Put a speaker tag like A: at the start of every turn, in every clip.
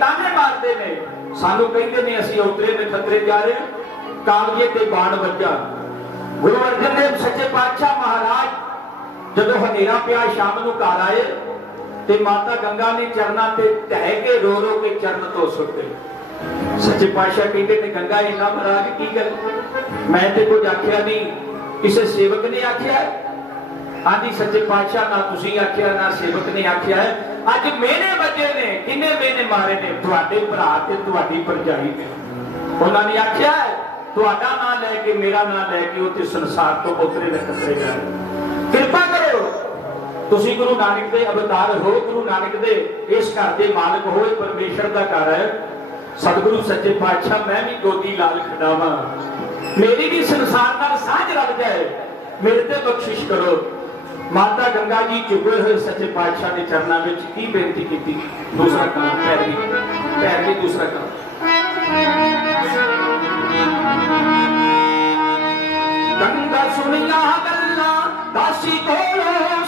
A: ਤਾਨੇ ਮਾਰਦੇ ਨੇ। ਸਾਨੂੰ ਕਹਿੰਦੇ ਨੇ, ਅਸੀਂ ਉਤਰੇ ਨੇ ਖਤਰੇ ਜਾ ਰਹੇ ਹਾਂ। ਤੇ ਬਾਣ ਵੱਜਾ। ਗੁਰੂ ਅਰਜਨ ਦੇਵ ਸੱਚੇ ਪਾਤਸ਼ਾਹ ਮਹਾਰਾਜ, ਜਦੋਂ ਹਨੇਰਾ ਪਿਆ, ਸ਼ਾਮ ਨੂੰ ਘਰ ਆਏ ਤੇ ਮਾਤਾ ਗੰਗਾ ਨੇ ਚਰਨਾਂ ਤੇ ਢਹਿ ਕੇ ਰੋ ਰੋ ਕੇ ਚਰਨ ਤੋਂ ਸੁੱਟ। ਗਏ ਸੱਚੇ ਪਾਤਸ਼ਾਹ ਕਹਿੰਦੇ ਨੇ, ਗੰਗਾ, ਇੰਨਾ ਮਹਾਰਾਜ ਕੀ ਗੱਲ? ਮੈਂ ਤੇ ਕੁਝ ਆਖਿਆ ਨਹੀਂ। ਕਿਸੇ ਸੇਵਕ ਨੇ ਆਖਿਆ ਆਂਦੀ ਸੱਚੇ ਪਾਤਸ਼ਾਹ ਨਾ ਤੁਸੀਂ ਆਖਿਆ, ਨਾ ਸੇਵਕ ਨੇ ਆਖਿਆ ਹੈ। ਅੱਜ ਮੇਰੇ ਬੱਜੇ ਨੇ, ਕਿੰਨੇ ਮੇਨੇ ਮਾਰੇ ਨੇ? ਤੁਹਾਡੇ ਭਰਾ ਤੇ ਤੁਹਾਡੀ ਪਰਜਾਈ ਨੇ। ਉਹਨਾਂ ਨੇ ਆਖਿਆ ਤੁਹਾਡਾ ਨਾਂ ਲੈ ਕੇ, ਮੇਰਾ ਨਾਂ ਲੈ ਕੇ ਉਹ ਤੇ ਸੰਸਾਰ ਤੋਂ ਉਤਰੇ ਨੇ ਖਤਰੇ ਜਾਣ ਕਿਰਪਾ ਕਰੋ ਤੁਸੀਂ ਗੁਰੂ ਨਾਨਕ ਦੇ ਅਵਤਾਰ ਹੋ, ਗੁਰੂ ਨਾਨਕ ਦੇ ਇਸ ਘਰ ਦੇ ਮਾਲਕ ਹੋ, ਇਹ ਪਰਮੇਸ਼ਰ ਦਾ ਘਰ ਹੈ। ਸਤਿਗੁਰੂ, ਸੱਚੇ ਪਾਤਸ਼ਾਹ, ਮੈਂ ਵੀ ਗੋਦੀ ਲਾਲ ਖਡਾਵਾਂ। ਮੇਰੀ ਵੀ ਸੰਸਾਰ ਨਾਲ ਸਾਂਝ ਲੱਗ ਜਾਏ ਮੇਰੇ ਤੇ ਬਖਸ਼ਿਸ਼ ਕਰੋ। ਮਾਤਾ ਗੰਗਾ ਜੀ ਝੁਕੇ ਹੋਏ ਸੱਚੇ ਪਾਤਸ਼ਾਹ ਦੇ ਚਰਨਾਂ ਵਿੱਚ ਕੀ ਬੇਨਤੀ ਕੀਤੀ? ਦੂਸਰਾ ਕੰਮ ਪੈਰ ਦੀ ਪੈਰ ਦੀ ਦੂਸਰਾ ਕੰਮ ਗੰਗਾ ਸੁਣੀਆਂ ਗੱਲਾਂ, ਦਾਸੀ ਕੋਲੋਂ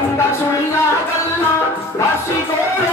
A: ਤਉ ਗੰਗਾ ਸੁਣੀਆਂ ਗੱਲਾਂ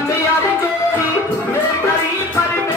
A: I'm the other day, I'm